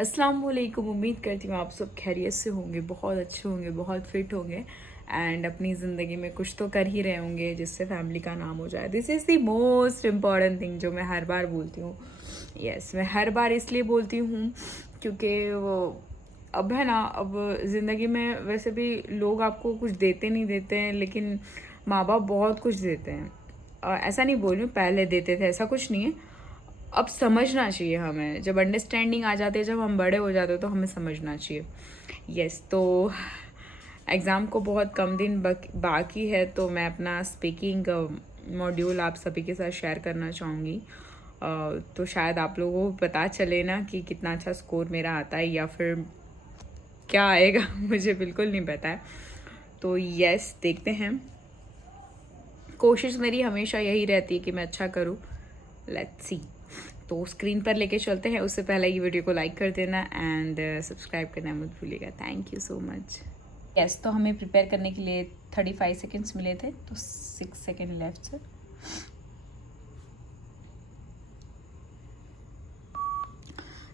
अस्सलाम वालेकुम। उम्मीद करती हूँ आप सब खैरियत से होंगे, बहुत अच्छे होंगे, बहुत फिट होंगे एंड अपनी ज़िंदगी में कुछ तो कर ही रहे होंगे जिससे फैमिली का नाम हो जाए। This is the most important thing जो मैं हर बार बोलती हूँ। यस, मैं हर बार इसलिए बोलती हूँ क्योंकि वो अब है ना, अब ज़िंदगी में वैसे भी लोग आपको कुछ देते नहीं देते हैं, लेकिन माँ बाप बहुत कुछ देते हैं। ऐसा नहीं बोल रही हूँ पहले देते थे, ऐसा कुछ नहीं है। अब समझना चाहिए हमें, जब अंडरस्टैंडिंग आ जाते हैं, जब हम बड़े हो जाते हैं तो हमें समझना चाहिए। यस, तो एग्ज़ाम को बहुत कम दिन बाकी है, तो मैं अपना स्पीकिंग मॉड्यूल आप सभी के साथ शेयर करना चाहूँगी। तो शायद आप लोगों को पता चले ना कि कितना अच्छा स्कोर मेरा आता है या फिर क्या आएगा मुझे बिल्कुल नहीं पता है। तो यस, देखते हैं। कोशिश मेरी हमेशा यही रहती है कि मैं अच्छा करूँ। Let's see. तो स्क्रीन पर लेके चलते हैं। उससे पहले ये वीडियो को लाइक कर देना एंड सब्सक्राइब करना मत भूलिएगा। Thank you so much. Yes, तो हमें प्रिपेयर करने के लिए 35 सेकेंड्स मिले थे, तो 6 सेकेंड लेफ्ट है।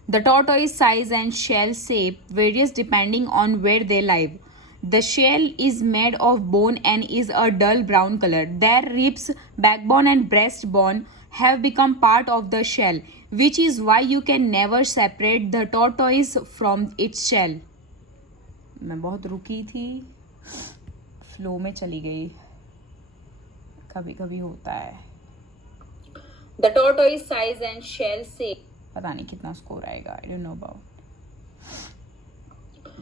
The tortoise size and shell shape varies depending on where they live. The shell is made of bone and is a dull brown color. Their ribs, backbone and breastbone have become part of the shell, which is why you can never separate the tortoise from its shell. मैं बहुत रुकी थी, flow में चली गई, कभी कभी होता है। The tortoise size and shell shape, पता नहीं कितना स्कोर आएगा, आई डोंट नो अबाउट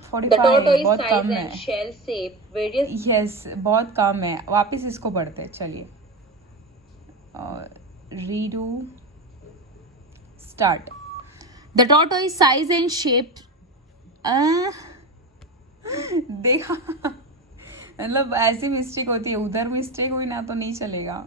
45, बहुत कम है। यस, बहुत कम है। वापस इसको पढ़ते हैं, चलिए। Redo start. The tortoise size and shape देखा, मतलब ऐसी मिस्टेक होती है, उधर मिस्टेक हुई ना तो नहीं चलेगा।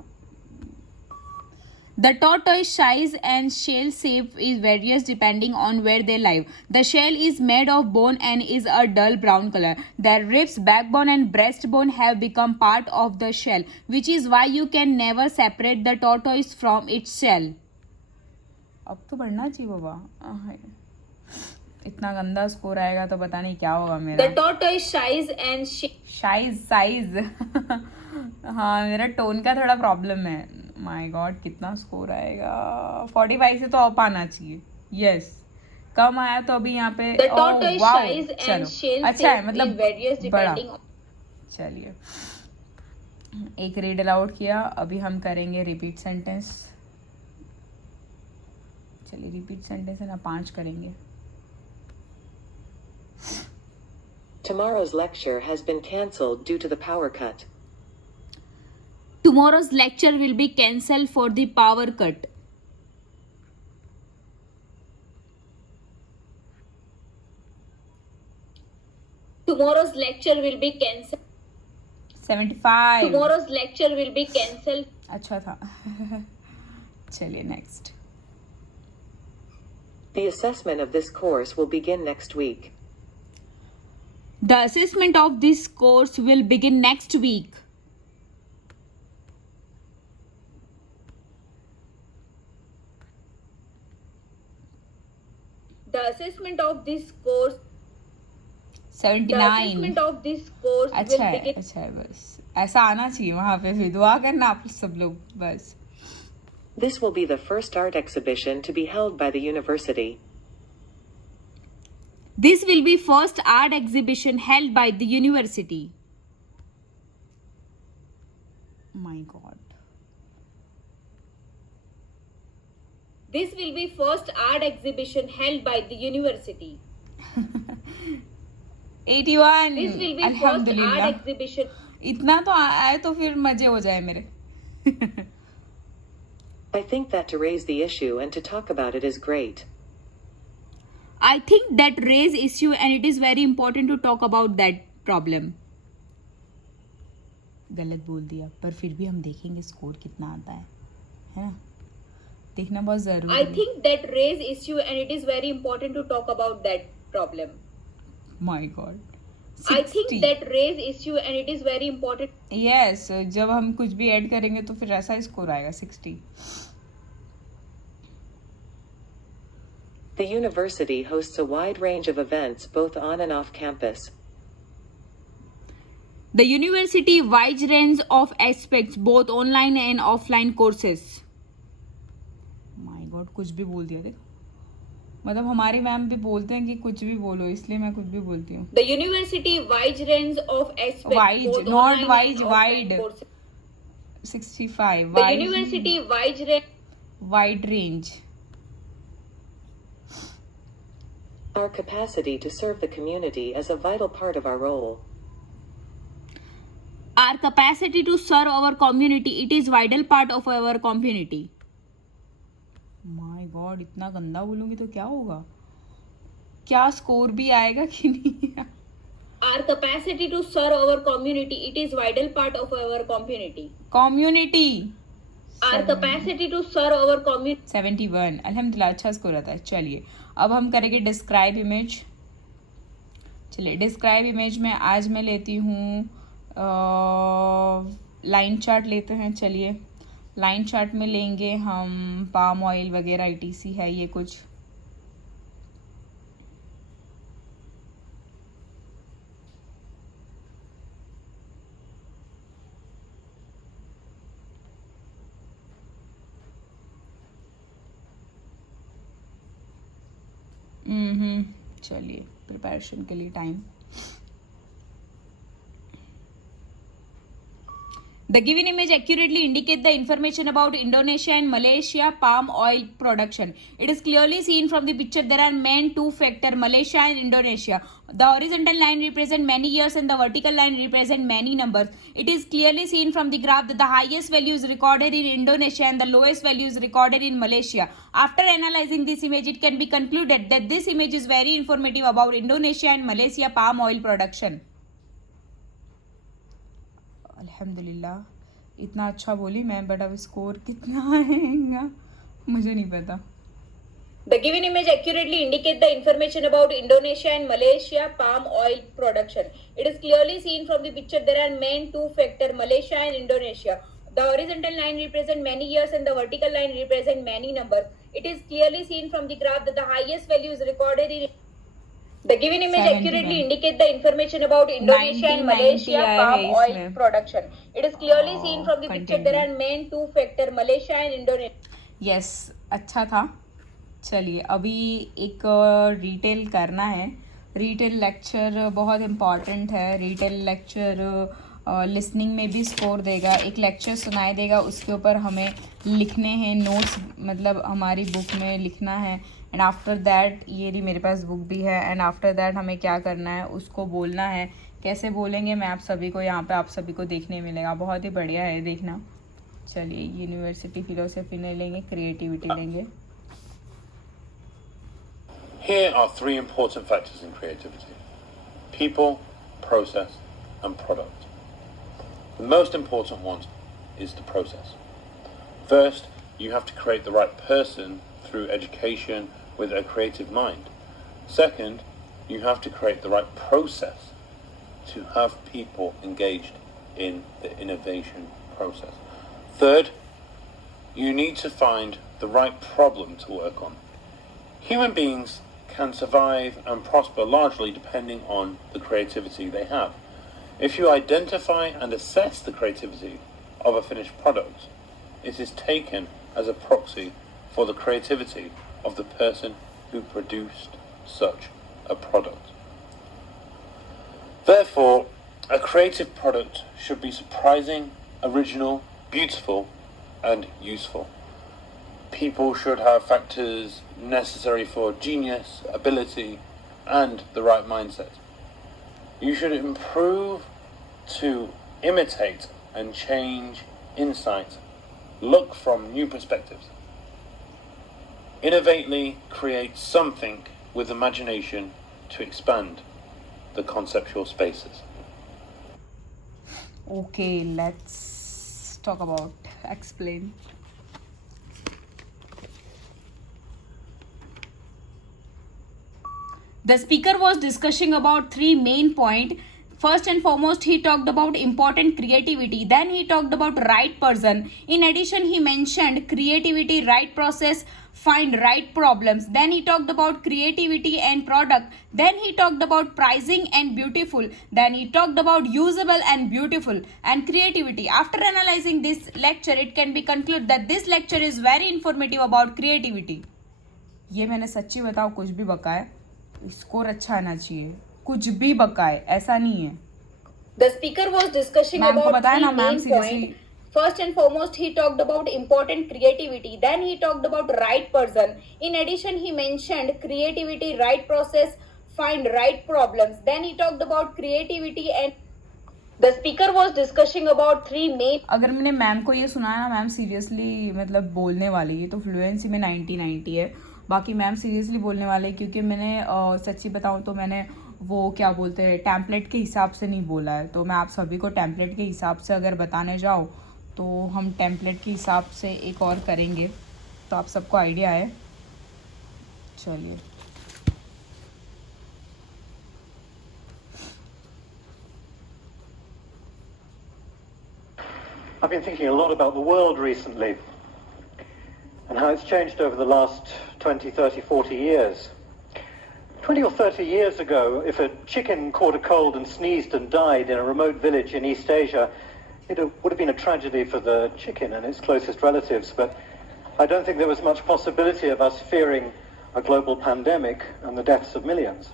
The tortoise size and shell shape is varies depending on where they live. The shell is made of bone and is a dull brown color. Their ribs, backbone and breastbone have become part of the shell, which is why you can never separate the tortoise from its shell. अब तो बढ़ना चाहिए बाबा, इतना गंदा score आएगा तो पता नहीं क्या होगा मेरा। The tortoise size and size हाँ, मेरा टोन का थोड़ा प्रॉब्लम है। माय गॉड, कितना स्कोर आएगा? 45 से तो अप आना चाहिए। यस, कम आया तो अभी यहाँ पे वाओ, चलो अच्छा है, मतलब बड़ा। चलिए, एक रीड अलाउड किया, अभी हम करेंगे रिपीट सेंटेंस। चलिए, रिपीट सेंटेंस है ना, 5 करेंगे। Tomorrow's lecture has been cancelled due to the power cut. Tomorrow's lecture will be cancelled for the power cut. Tomorrow's lecture will be cancelled. 75. Tomorrow's lecture will be cancelled. अच्छा था। चलिए next. The assessment of this course will begin next week. The assessment of this course will begin next week. The assessment of this course 79. The assessment of this course अच्छा will begin. अच्छा है, बस ऐसा आना चाहिए वहाँ पे। फिर दुआ करना आप सब लोग बस। This will be the first art exhibition to be held by the university. This will be first art exhibition held by the university. My God. This will be first art exhibition held by the university. 81. This will be first art exhibition. इतना तो आए तो फिर मजे हो जाए मेरे। I think that to raise the issue and to talk about it is great. I think that raise issue and it is very important to talk about that problem. गलत बोल दिया, पर फिर भी हम देखेंगे स्कोर कितना आता है ना? देखना बहुत जरूरी है। I think that raise issue and it is very important to talk about that problem. My God. 60. I think that raise issue and it is very important. Yes, जब हम कुछ भी ऐड करेंगे तो फिर ऐसा स्कोर आएगा 60. The university hosts a wide range of events both on and off campus. The university wide range of aspects both online and offline courses. My God, कुछ भी बोल दिया देख. मतलब हमारे मैम भी बोलते हैं कि कुछ भी बोलो, इसलिए मैं कुछ भी बोलती हूँ. The university wide range of aspects. Wide, not wide, wide. 65. The university wide range. Wide range. Our capacity to serve the community is a vital part of our role. Our capacity to serve our community, it is vital part of our community. My God, इतना गंदा बोलूँगी तो क्या होगा? क्या score भी आएगा कि नहीं? Our capacity to serve our community, it is vital part of our community. Community. Our capacity to serve our community. 71. अल्हम्दुलिल्लाह अच्छा स्कोर आता है. चलिए अब हम करेंगे डिस्क्राइब इमेज. चलिए डिस्क्राइब इमेज में आज मैं लेती हूँ लाइन चार्ट लेते हैं. चलिए लाइन चार्ट में लेंगे हम पाम ऑयल वगैरह ईटीसी है ये कुछ. चलिए प्रिपरेशन के लिए time. The given image accurately indicate the information about Indonesia and Malaysia palm oil production. It is clearly seen from the picture there are main two factors, Malaysia and Indonesia. The horizontal line represent many years and the vertical line represent many numbers. It is clearly seen from the graph that the highest value is recorded in Indonesia and the lowest value is recorded in Malaysia. After analyzing this image, it can be concluded that this image is very informative about Indonesia and Malaysia palm oil production. अल्हम्दुलिल्लाह इतना अच्छा बोली मैं, but अब score कितना आएगा मुझे नहीं पता. The given image accurately indicate the information about Indonesia and Malaysia palm oil production. It is clearly seen from the picture there are main two factors, Malaysia and Indonesia. The horizontal line represent many years and the vertical line represent many numbers. It is clearly seen from the graph that the highest value is recorded in. The given image accurately indicate the information about Indonesia and Malaysia palm oil production. It is clearly seen from the picture there are main two factors, Malaysia and Indonesia. Yes, अच्छा था. चलिए अभी एक retail करना है. Retail lecture बहुत important है. Retail lecture listening में भी स्कोर देगा. एक लेक्चर सुनाई देगा, उसके ऊपर हमें लिखने हैं नोट्स, मतलब हमारी बुक में लिखना है. एंड आफ्टर दैट ये भी मेरे पास बुक भी है. एंड आफ्टर दैट हमें क्या करना है, उसको बोलना है. कैसे बोलेंगे मैं आप सभी को यहाँ पे आप सभी को देखने मिलेगा. बहुत ही बढ़िया है, देखना. चलिए यूनिवर्सिटी फिलोसफी नहीं लेंगे, क्रिएटिविटी लेंगे. Here are three important factors in creativity: people, process, and product. The most important one is the process. First, you have to create the right person through education with a creative mind. Second, you have to create the right process to have people engaged in the innovation process. Third, you need to find the right problem to work on. Human beings can survive and prosper largely depending on the creativity they have. If you identify and assess the creativity of a finished product, it is taken as a proxy for the creativity of the person who produced such a product. Therefore, a creative product should be surprising, original, beautiful, and useful. People should have factors necessary for genius, ability, and the right mindset. You should improve to imitate and change insight, look from new perspectives. Innovately create something with imagination to expand the conceptual spaces. Okay, let's talk about explain. The speaker was discussing about three main points. First and foremost, he talked about important creativity. Then he talked about right person. In addition, he mentioned creativity, right process, find right problems. Then he talked about creativity and product. Then he talked about pricing and beautiful. Then he talked about usable and beautiful and creativity. After analyzing this lecture, it can be concluded that this lecture is very informative about creativity. ये मैंने सच्ची बताओ कुछ भी बका है, score अच्छा आना चाहिए, कुछ भी बका है ऐसा नहीं है. The speaker was discussing ma'am को about बताया ना three ma'am main seriously. points. First and foremost, he talked about important creativity. Then he talked about right person. In addition, he mentioned creativity, right process, find right problems. Then he talked about creativity and the speaker was discussing about three main. अगर मैंने ma'am को ये सुना है ना, ma'am seriously मतलब बोलने वाली है तो फ्लुएंसी में 90 है. बाकी मैम सीरियसली बोलने वाले, क्योंकि मैंने सच्ची बताऊँ तो मैंने वो क्या बोलते हैं टैम्पलेट के हिसाब से नहीं बोला है. तो मैं आप सभी को टैम्पलेट के हिसाब से अगर बताने जाओ तो हम टेम्पलेट के हिसाब से एक और करेंगे, तो आप सबको आइडिया है. चलिए I've been thinking a lot about the world recently and how it's changed over the last 20, 30, 40 years. 20 or 30 years ago, if a chicken caught a cold and sneezed and died in a remote village in East Asia, it would have been a tragedy for the chicken and its closest relatives, but I don't think there was much possibility of us fearing a global pandemic and the deaths of millions.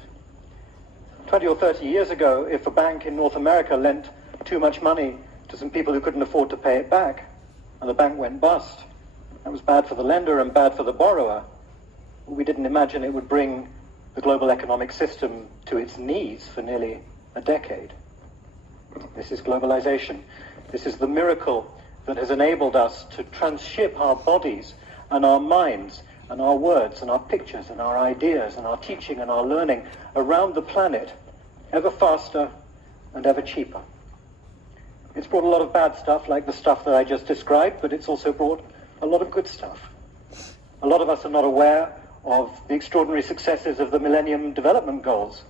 20 or 30 years ago, if a bank in North America lent too much money to some people who couldn't afford to pay it back, and the bank went bust, that was bad for the lender and bad for the borrower. We didn't imagine it would bring the global economic system to its knees for nearly a decade. This is globalization. This is the miracle that has enabled us to transship our bodies and our minds and our words and our pictures and our ideas and our teaching and our learning around the planet ever faster and ever cheaper. It's brought a lot of bad stuff like the stuff that I just described, but it's also brought a lot of good stuff. A lot of us are not aware of the extraordinary successes of the Millennium Development Goals,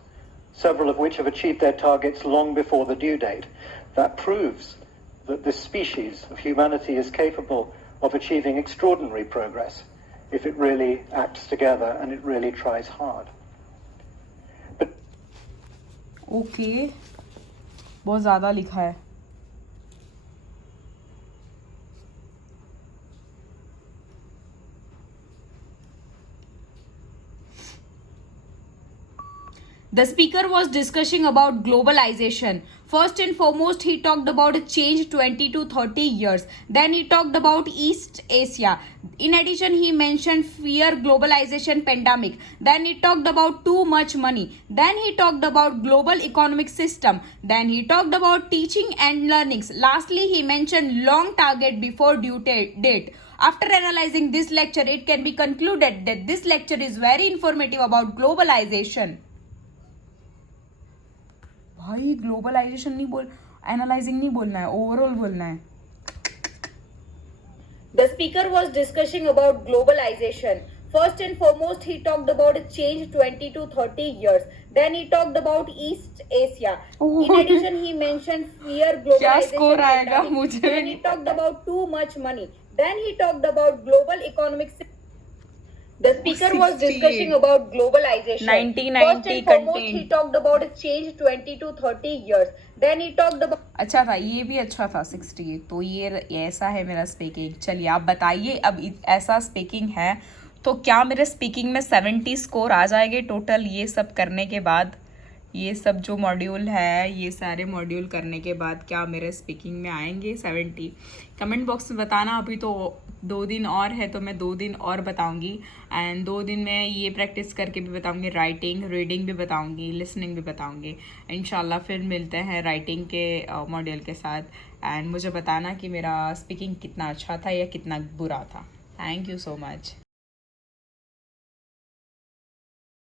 several of which have achieved their targets long before the due date. That proves that this species of humanity is capable of achieving extraordinary progress if it really acts together and it really tries hard. But okay बहुत ज़्यादा लिखा है. The speaker was discussing about globalization. First and foremost, he talked about a change 20 to 30 years. Then he talked about East Asia. In addition, he mentioned fear globalization pandemic. Then he talked about too much money. Then he talked about global economic system. Then he talked about teaching and learnings. Lastly, he mentioned long target before due date. After analyzing this lecture, it can be concluded that this lecture is very informative about globalization. भाई globalisation नहीं बोल, analysing नहीं बोलना है, overall बोलना है. The speaker was discussing about globalization. First and foremost, he talked about a change 20 to 30 years. Then he talked about East Asia. In addition, he mentioned fear globalization. क्या score आएगा pandemic. मुझे? Then he talked about too much money. Then he talked about global economic. The speaker was 68. discussing about globalization. 90 First and foremost, contained. he talked about a change 20 to 30 years. Then he talked about. अच्छा था, ये भी अच्छा था 68. तो ये ऐसा है मेरा स्पीकिंग. चलिए आप बताइए, अब ऐसा स्पीकिंग है तो क्या मेरे स्पीकिंग में 70 स्कोर आ जाएंगे टोटल ये सब करने के बाद? ये सब जो मॉड्यूल है, ये सारे मॉड्यूल करने के बाद क्या मेरे स्पीकिंग में आएंगे 70? कमेंट बॉक्स में बताना. अभी तो 2 दिन और है तो मैं 2 दिन और बताऊंगी. एंड 2 दिन में ये प्रैक्टिस करके भी बताऊंगी, राइटिंग रीडिंग भी बताऊंगी, लिसनिंग भी बताऊंगी. इंशाल्लाह फिर मिलते हैं राइटिंग के मॉड्यूल के साथ. एंड मुझे बताना कि मेरा स्पीकिंग कितना अच्छा था या कितना बुरा था. Thank you so much.